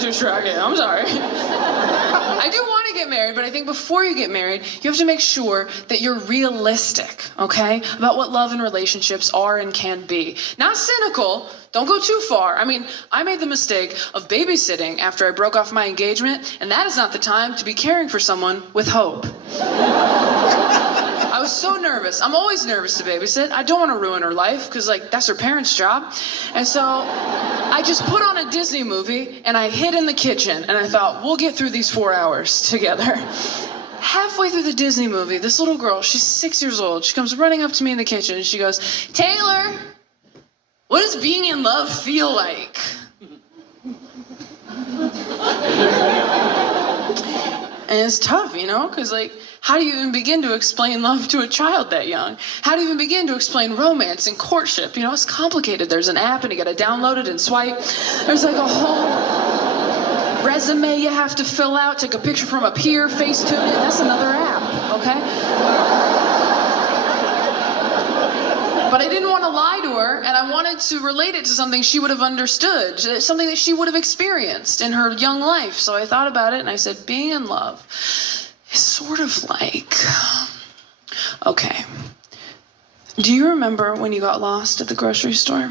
distracted. I'm sorry. I do want to get married, but I think before you get married, you have to make sure that you're realistic, okay? About what love and relationships are and can be. Not cynical. Don't go too far. I mean, I made the mistake of babysitting after I broke off my engagement, and that is not the time to be caring for someone with hope. I was so nervous. I'm always nervous to babysit. I don't want to ruin her life, because, like, that's her parents' job. And so I just put on a Disney movie, and I hid in the kitchen, and I thought, we'll get through these 4 hours together. Halfway through the Disney movie, this little girl, she's 6 years old, she comes running up to me in the kitchen, and she goes, Taylor, what does being in love feel like? And it's tough, you know, because, like, how do you even begin to explain love to a child that young? How do you even begin to explain romance and courtship? You know, it's complicated. There's an app, and you gotta download it and swipe. There's, like, a whole resume you have to fill out, take a picture from a pier, Facetune it. That's another app, okay? But I didn't want to lie to her, and I wanted to relate it to something she would have understood, something that she would have experienced in her young life. So I thought about it, and I said, being in love is sort of like... Okay. Do you remember when you got lost at the grocery store?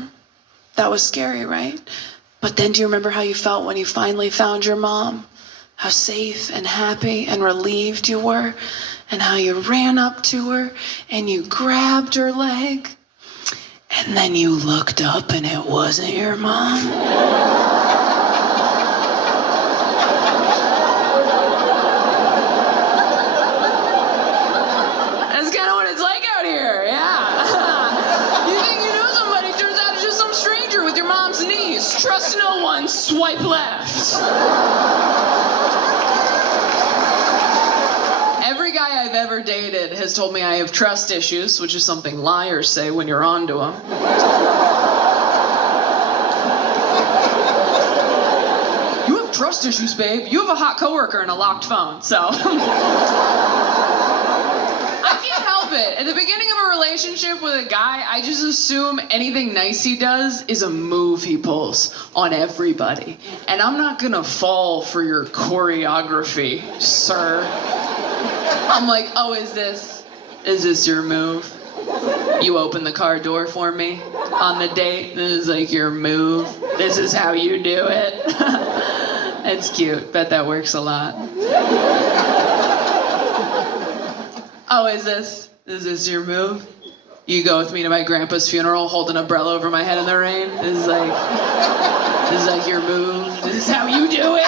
That was scary, right? But then do you remember how you felt when you finally found your mom? How safe and happy and relieved you were? And how you ran up to her and you grabbed her leg? And then you looked up and it wasn't your mom. That's kind of what it's like out here, yeah. You think you know somebody, turns out it's just some stranger with your mom's knees. Trust no one, swipe left. Every guy I've ever dated has told me I have trust issues, which is something liars say when you're onto them. You have trust issues, babe. You have a hot coworker and a locked phone, so... I can't help it. At the beginning of a relationship with a guy, I just assume anything nice he does is a move he pulls on everybody. And I'm not gonna fall for your choreography, sir. I'm like, oh, is this your move? You open the car door for me on the date? This is like your move? This is how you do it? It's cute. Bet that works a lot. Oh, is this your move? You go with me to my grandpa's funeral, hold an umbrella over my head in the rain? This is like your move? This is how you do it?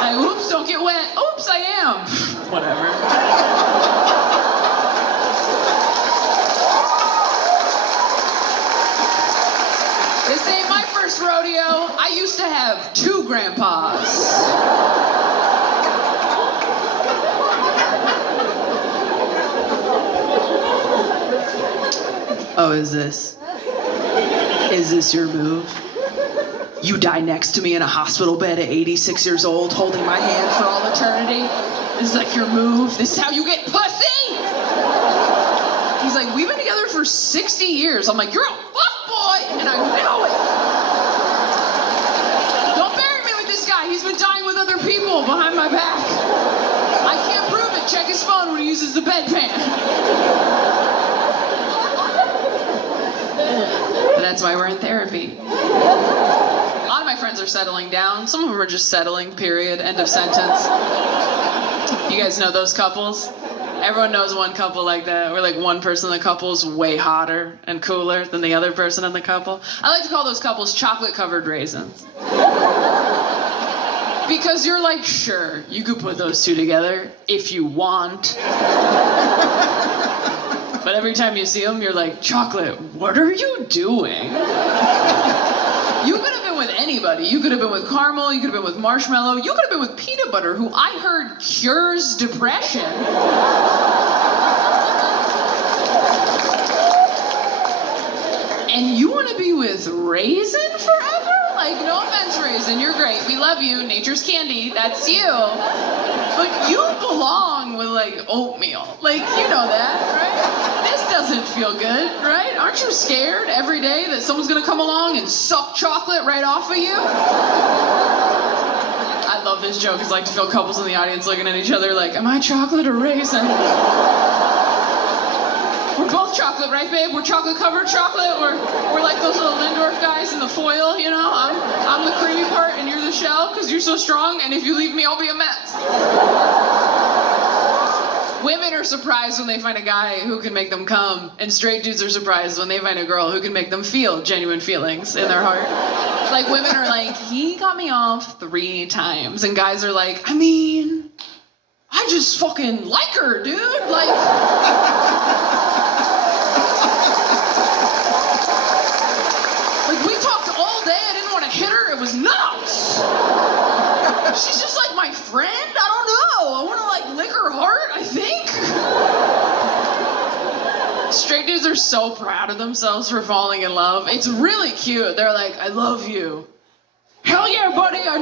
Like, oops, don't get wet. Oops, I am. Whatever. This ain't my first rodeo. I used to have 2 grandpas. Oh, is this your move? You die next to me in a hospital bed at 86 years old, holding my hand for all eternity? This is like your move? This is how you get pussy? He's like, we've been together for 60 years. I'm like, you're a fuckboy, and I know it. Don't bury me with this guy. He's been dying with other people behind my back. I can't prove it. Check his phone when he uses the bedpan. But that's why we're in therapy. A lot of my friends are settling down. Some of them are just settling, period, end of sentence. You guys know those couples? Everyone knows one couple like that, where like one person in the couple is way hotter and cooler than the other person in the couple. I like to call those couples chocolate-covered raisins. Because you're like, sure, you could put those two together if you want. But every time you see them, you're like, chocolate, what are you doing? You could have been with anybody. You could have been with caramel, you could have been with marshmallow, you could have been with peanut butter, who I heard cures depression. And you want to be with raisin forever? Like, no offense, raisin, you're great. We love you. Nature's candy, that's you. But you belong with with like oatmeal. Like, you know that, right? This doesn't feel good, right? Aren't you scared every day that someone's gonna come along and suck chocolate right off of you? I love this joke. It's like to feel couples in the audience looking at each other like, am I chocolate or raisin? We're both chocolate, right, babe? We're chocolate-covered chocolate. We're like those little Lindorf guys in the foil, you know? I'm the creamy part and you're the shell because you're so strong, and if you leave me, I'll be a mess. Women are surprised when they find a guy who can make them come, and straight dudes are surprised when they find a girl who can make them feel genuine feelings in their heart. Like, women are like, he got me off 3 times, and guys are like, I mean, I just fucking like her, dude. Like... we talked all day, I didn't want to hit her, it was nuts! She's just like my friend? I don't know, I want to like lick her heart, I think? Straight dudes are so proud of themselves for falling in love. It's really cute. They're like, I love you. Hell yeah, buddy, I